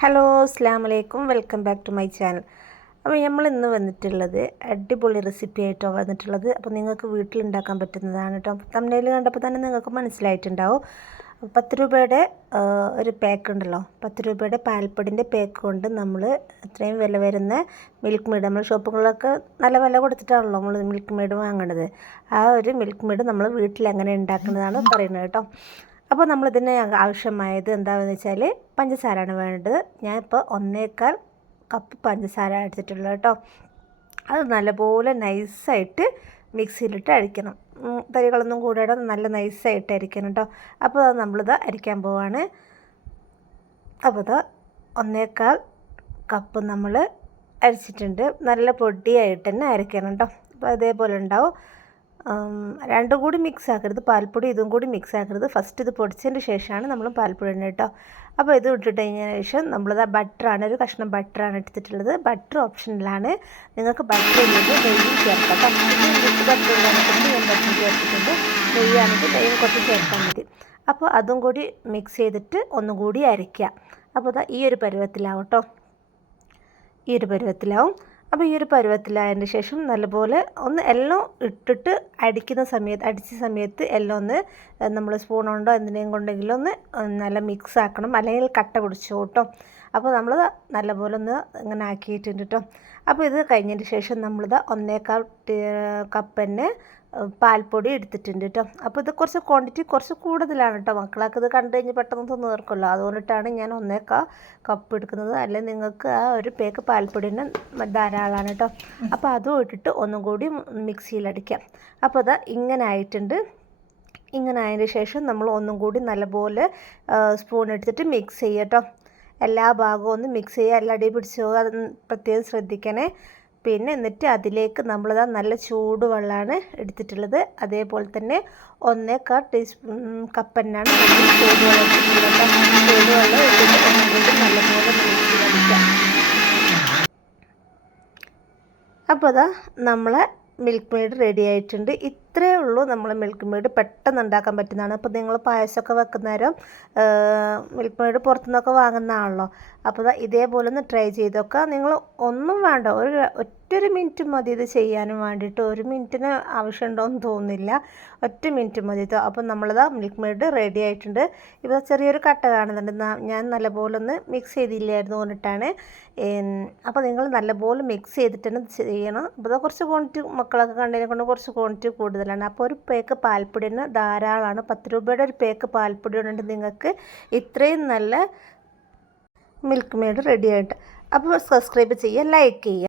Hello അസ്സലാമു അലൈക്കും welcome back to my channel. അപ്പോൾ നമ്മൾ ഇന്ന് വന്നിട്ടുള്ളത് അടിപൊളി റെസിപ്പി ആയിട്ടോ വന്നിട്ടുള്ളത്. അപ്പോൾ നിങ്ങൾക്ക് വീട്ടിലുണ്ടാക്കാൻ പറ്റുന്നതാണ് കേട്ടോ. തമ്മിൽ കണ്ടപ്പോൾ തന്നെ നിങ്ങൾക്ക് മനസ്സിലായിട്ടുണ്ടാവും. 10 രൂപയുടെ ഒരു പാക്ക് ഉണ്ടല്ലോ, 10 രൂപയുടെ പാൽപ്പൊടിൻ്റെ പാക്ക് കൊണ്ട് നമ്മൾ അത്രയും വില വരുന്ന മിൽക്ക് മെയ്ഡ്, നമ്മൾ ഷോപ്പുകളിലൊക്കെ നല്ല വില കൊടുത്തിട്ടാണല്ലോ നമ്മൾ മിൽക്ക് മെയ്ഡ് വാങ്ങേണ്ടത്. ആ ഒരു മിൽക്ക് മെയ്ഡ് നമ്മൾ വീട്ടിൽ എങ്ങനെ ഉണ്ടാക്കുന്നതാണ് പറയുന്നത് കേട്ടോ. അപ്പോൾ നമ്മളിതിന് ആവശ്യമായത് എന്താണെന്ന് വെച്ചാൽ പഞ്ചസാരയാണ് വേണ്ടത്. ഞാനിപ്പോൾ 1.25 കപ്പ് പഞ്ചസാര എടുത്തിട്ടുള്ളത് കേട്ടോ. അത് നല്ലപോലെ നൈസായിട്ട് മിക്സിയിലിട്ട് അരിക്കണം. തരികളൊന്നും കൂടാതെ നല്ല നൈസായിട്ട് അരിക്കണം കേട്ടോ. അപ്പോൾ അത് നമ്മളിത് അരിക്കാൻ പോവാണ്. അപ്പോൾ ഇത് 1.25 കപ്പ് നമ്മൾ അരിച്ചിട്ടുണ്ട്. നല്ല പൊടിയായിട്ട് തന്നെ അരയ്ക്കണം കേട്ടോ. അപ്പോൾ അതേപോലെ ഉണ്ടാവും. രണ്ടും കൂടി മിക്സ് ആക്കരുത്, പാൽപ്പൊടി ഇതും കൂടി മിക്സ് ആക്കരുത്. ഫസ്റ്റ് ഇത് പൊടിച്ചതിന് ശേഷമാണ് നമ്മൾ പാൽപ്പൊടി ഇടുന്നത് കേട്ടോ. അപ്പോൾ ഇത് ഇട്ടിട്ട് കഴിഞ്ഞതിന് ശേഷം നമ്മളിത് ബട്ടറാണ്, ഒരു കഷ്ണം ബട്ടറാണ് എടുത്തിട്ടുള്ളത്. ബട്ടർ ഓപ്ഷനിലാണ്, നിങ്ങൾക്ക് ബട്ടർ ഇല്ലെങ്കിൽ നെയ്യും ചേർക്കാം കേട്ടോ. ബട്ടർ ഉണ്ടാക്കിയിട്ട് ഞാൻ ബട്ടർ ചേർത്തിട്ടുണ്ട്. നെയ്യാണെങ്കിൽ നെയ്യും കുറച്ച് ചേർക്കാൻ മതി. അപ്പോൾ അതും കൂടി മിക്സ് ചെയ്തിട്ട് ഒന്നുകൂടി അരയ്ക്കുക. അപ്പോൾ ഇതാ ഈ ഒരു പരുവത്തിലാവും കേട്ടോ, ഈ ഒരു പരുവത്തിലാവും. അപ്പോൾ ഈ ഒരു പരുവത്തിലായതിന് ശേഷം നല്ലപോലെ ഒന്ന് എല്ലാം ഇട്ടിട്ട് അടിച്ച സമയത്ത് എല്ലാം ഒന്ന് നമ്മൾ സ്പൂൺ കൊണ്ടോ എന്തിനേയും കൊണ്ടെങ്കിലും ഒന്ന് നല്ല മിക്സ് ആക്കണം, അല്ലെങ്കിൽ കട്ട പിടിച്ചു കേട്ടോ. അപ്പോൾ നമ്മൾ നല്ലപോലെ ഒന്ന് ഇങ്ങനെ ആക്കിയിട്ടുണ്ട് കേട്ടോ. അപ്പോൾ ഇത് കഴിഞ്ഞതിന് ശേഷം നമ്മളിത് 1.25 കപ്പ് തന്നെ പാൽപ്പൊടി എടുത്തിട്ടുണ്ട് കേട്ടോ. അപ്പോൾ ഇത് കുറച്ച് ക്വാണ്ടിറ്റി കുറച്ച് കൂടുതലാണ് കേട്ടോ. മക്കളൊക്കെ ഇത് കണ്ടു കഴിഞ്ഞ് പെട്ടെന്ന് തിന്ന് തീർക്കുമല്ലോ, അതുകൊണ്ടിട്ടാണ് ഞാൻ 1.25 കപ്പ് എടുക്കുന്നത്. അല്ലെങ്കിൽ നിങ്ങൾക്ക് ആ ഒരു പേക്ക് പാൽപ്പൊടിന് ധാരാളമാണ് കേട്ടോ. അപ്പോൾ അതും ഇട്ടിട്ട് ഒന്നും കൂടി മിക്സിയിലടിക്കാം. അപ്പോൾ അത് ഇങ്ങനെ ആയിട്ടുണ്ട്. ഇങ്ങനെ ആയതിന് ശേഷം നമ്മൾ ഒന്നും കൂടി നല്ലപോലെ സ്പൂൺ എടുത്തിട്ട് മിക്സ് ചെയ്യുക കേട്ടോ. എല്ലാ ഭാഗവും ഒന്ന് മിക്സ് ചെയ്യുക, എല്ലാം അടി പിടിച്ച് പോകുക, അത് പ്രത്യേകം ശ്രദ്ധിക്കണേ. പിന്നെ എന്നിട്ട് അതിലേക്ക് നമ്മളിതാ നല്ല ചൂടുവെള്ളമാണ് എടുത്തിട്ടുള്ളത്. അതേപോലെ തന്നെ 1.25 ടീസ്പൂൺ കപ്പ് തന്നെയാണ് ചൂടുവെള്ളം എടുത്തിട്ടുള്ളത്. ചൂടുവെള്ളം ഇട്ടിട്ട് ഒന്നുകൂടി നല്ലപോലെ മിക്സ് ചെയ്തെടുക്കാം. അപ്പോൾ അതാ നമ്മളെ മിൽക്ക് മെയ്ഡ് റെഡി ആയിട്ടുണ്ട്. ഇത്രയേ ഉള്ളൂ നമ്മൾ മിൽക്ക് മെയ്ഡ് പെട്ടെന്ന് ഉണ്ടാക്കാൻ പറ്റുന്നതാണ്. അപ്പോൾ നിങ്ങൾ പായസമൊക്കെ വെക്കുന്ന നേരം മിൽക്ക് മെയ്ഡ് പുറത്തുനിന്നൊക്കെ വാങ്ങുന്നതാണല്ലോ. അപ്പോൾ ഇതേപോലെ ഒന്ന് ട്രൈ ചെയ്തൊക്കെ. നിങ്ങൾ ഒന്നും വേണ്ട, ഒറ്റൊരു മിനിറ്റ് മതി ഇത് ചെയ്യാനും വേണ്ടിയിട്ട്. 1 മിനിറ്റിന് ആവശ്യമുണ്ടോയെന്ന് തോന്നുന്നില്ല, 1 മിനിറ്റ് മതി. അപ്പോൾ നമ്മളിതാ മിൽക്ക് മെയ്ഡ് റെഡി ആയിട്ടുണ്ട്. ഇപ്പോൾ ചെറിയൊരു കട്ട കാണുന്നുണ്ട്, ഞാൻ നല്ലപോലെ ഒന്ന് മിക്സ് ചെയ്തില്ലായിരുന്നു കൊണ്ടിട്ടാണ്. അപ്പോൾ നിങ്ങൾ നല്ലപോലെ മിക്സ് ചെയ്തിട്ട് തന്നെ ചെയ്യണം. അപ്പോൾ കുറച്ച് ക്വാണ്ടിറ്റി മക്കളൊക്കെ കണ്ടതിനെ കൊണ്ട് കുറച്ച് ക്വാണ്ടിറ്റി കൂടുതലാണ്. അപ്പോൾ ഒരു പേക്ക് പാൽപ്പൊടി തന്നെ ധാരാളമാണ്. 10 രൂപയുടെ ഒരു പേക്ക് പാൽപ്പൊടി കൊണ്ട് നിങ്ങൾക്ക് ഇത്രയും നല്ല മിൽക്ക് മെയ്ഡ് റെഡി ആയിട്ട്. അപ്പോൾ സബ്സ്ക്രൈബ് ചെയ്യുക, ലൈക്ക് ചെയ്യുക.